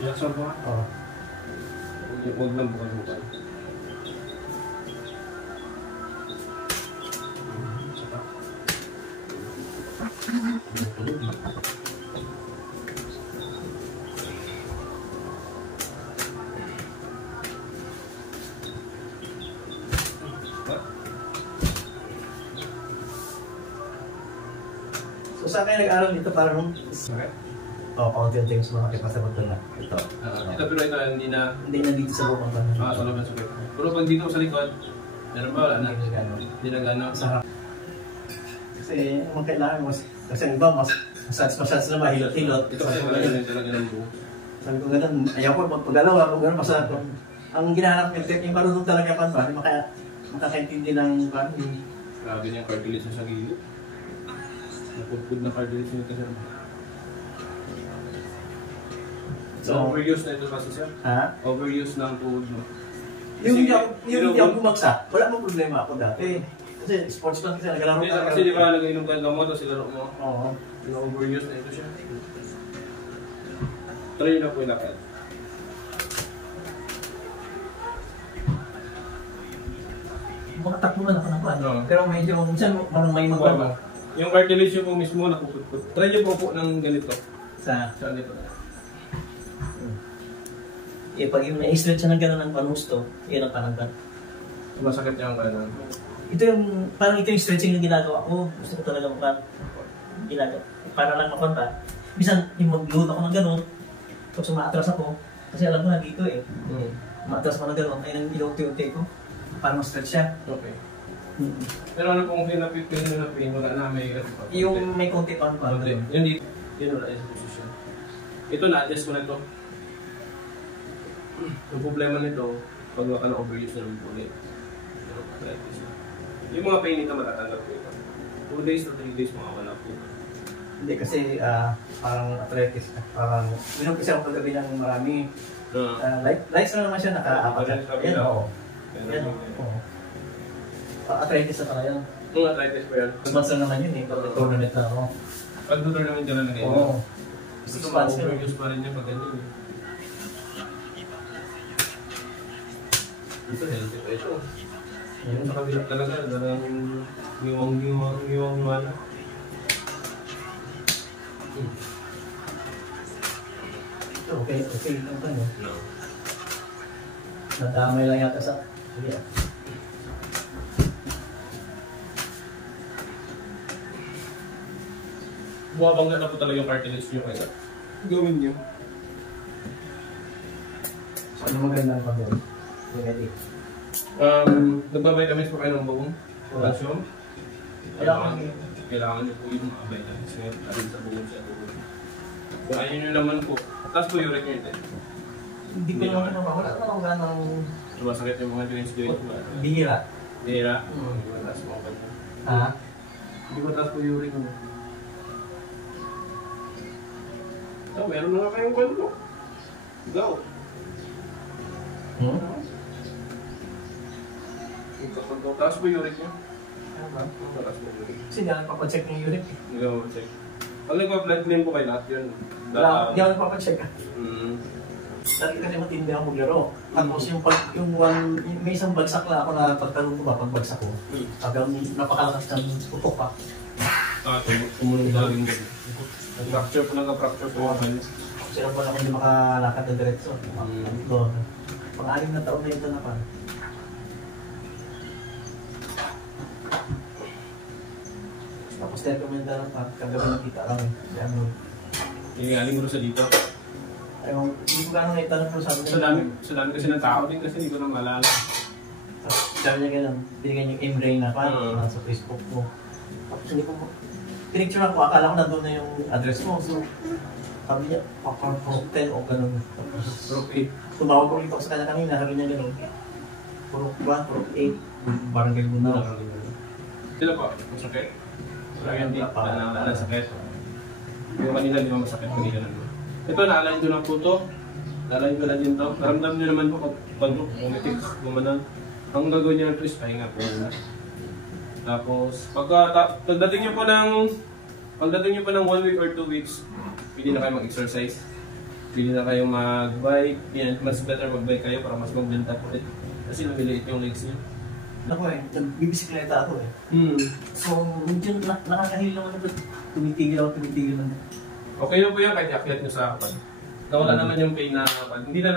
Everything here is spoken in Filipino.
I-absorb mo? Oo. Huwag lang bukan-bukan. So saan kayo nag-aral dito parang? Okay. Oo, kaunti-unti mas malaki pa sa na. Ito. Ito pero ito hindi na dito sa loob ang tanong. sa loob ng sugat. Pero pag dito sa likod, meron ba? Wala na. Hindi na gano'n. Sarap. Kasi ang kailangan mo, kasi ang iba massage na mahilot-hilot. Ito kasi magaling talaga ng buo. Sabi ko gano'n, ayaw ko magpagalaw ako gano'n masarap. Ang ginahanap yung marunong talaga pa ba, makakaintindi ng paano. Grabe niya yung cartilage sa gilid. Napudpud na cartilage niya kasi. So, overuse na ito kasi sir? Ha? Overuse ng food, no? Yung hindi ako bumagsak, wala mong problema ako dati. Kasi sports lang kasi nagalaro ka. Kasi di ba nag-inom ka ng gamot o silaro mo? Oo. Overuse na ito siya. Try na po yung lakad. Makatakbo man ako ng ano. Pero medyo minsan parang may magbago. Yung cartilage yung po mismo nakuputput. Try nyo po ng ganito. Sa ganito. pag yung na-stretch siya ng gano'n ng panusto, yun ang panangkat. Masakit yung kanan. Ito yung, parang ito yung stretching na ginagawa ko. Gusto ko talaga ginagawa. Para lang makonta. Minsan, yung mag-load ako ng gano'n, pag sumaatras ako, kasi alam ko na dito eh. Maatras ko ng gano'n, ay nang ilunti-unti ko. Para ma-stretch siya. Okay. Pero ano kung pinapin, wala na may... Yung may konti pa pa. Yung dito, yun wala yung position. Ito na-adjust ko na ito. Yung problema nito, pag wala ka overuse na ng ulit. Yung mga pain nito matatanggap ko ito. 2 days to 3 days makawala po. Hindi kasi parang athletics, parang minum kasi ako kagabi ng marami. Lights na naman siya, naka-apat. Yan, oo. Yan, oo. Arthritis na pala yan. Yung arthritis pa yan. Sponsor naman yun eh, pag tournament na ako. Pag tournament ka na na ganyan. Oo. Gusto ma-overuse pa rin niya pag ganyan eh. Ito healthy pa ito. Yung sa kabila talaga, darang ngiwang mana. Ito, okay lang ba no? No. Nadamay lang yata sa... Sige. Buwabangga na po talaga yung cartilage nyo kaya gawin nyo. So, ano magandang pag-gawin? Negative. Nagbabitamins po kayo ng buong calcium. Kailangan nyo po yung mga vitamins ngayon natin sa buong siya. Kung ayaw nyo naman po, tapos po uric nyo ito. Hindi ko naman wala naman ganang... Sumasakit yung mga joints ba? Bihira. Bihira? Hindi ko taas mo ka. Ha? Hindi ko taas po uric mo. Oh, meron na nga kayong kwento. Go! Taas po uric nyo? Taas po uric. Kasi hindi ako nagpapacheck ng uric. Hindi ako check. Pag nagpa-blood claim po kayo lahat yun. Hindi ako nagpapacheck. Dati kasi matindi ako maglaro. Tapos may isang bagsak na ako na pagtanong ko ba, pagbagsak ko. Hanggang napakalakas ng putok pa. Tumulong na rin din. Nag-fracture po, nag-fracture po. Sila po na hindi makalakad ng diretso. Pang-alim na taon na ito na pa. Tapos recommenda lang pa, kagabi nakita lang eh. Si ano. Aling mo sa dito. Ayun, hindi ko gano'ng naitanong pero sabi niya. Sa dami kasi ng tao din kasi hindi ko na maalala. Sabi niya gano'n, binigyan yung M-Ray na pa sa Facebook mo. Tapos hindi ko, pinicture ako, akala ko nandun na yung address mo. So, sabi niya, Prop 10 o gano'n. Prop 8. Tumawag ko ulit ako sa kanya kanina, sabi niya gano'n. Prop 1, Prop 8, barangay mo na. Sila po, masakit? Hindi, nasakit. Yung kanina di ba masakit kanina lang. Ito, naalayin ko lang po ito. Naalayin ko lang yun ito. Naramdam nyo naman po pag umitik, gumanan. Ang gagawin nyo lang ito is pahinga po muna. Tapos, pagdating nyo po ng 1 week or 2 weeks, pwede na kayo mag-exercise. Pili na kayo mag-bike. Yan, mas better mag-bike kayo para mas magbenta po ulit. Kasi lumiliit yung legs niyo. Ako nagbibisikleta ako So, medyo nakakahil naman ako. Tumitigil lang. Okay na po yan kahit i-akyat nyo sa kapag. Nawala naman yung pain na kapag. Hindi na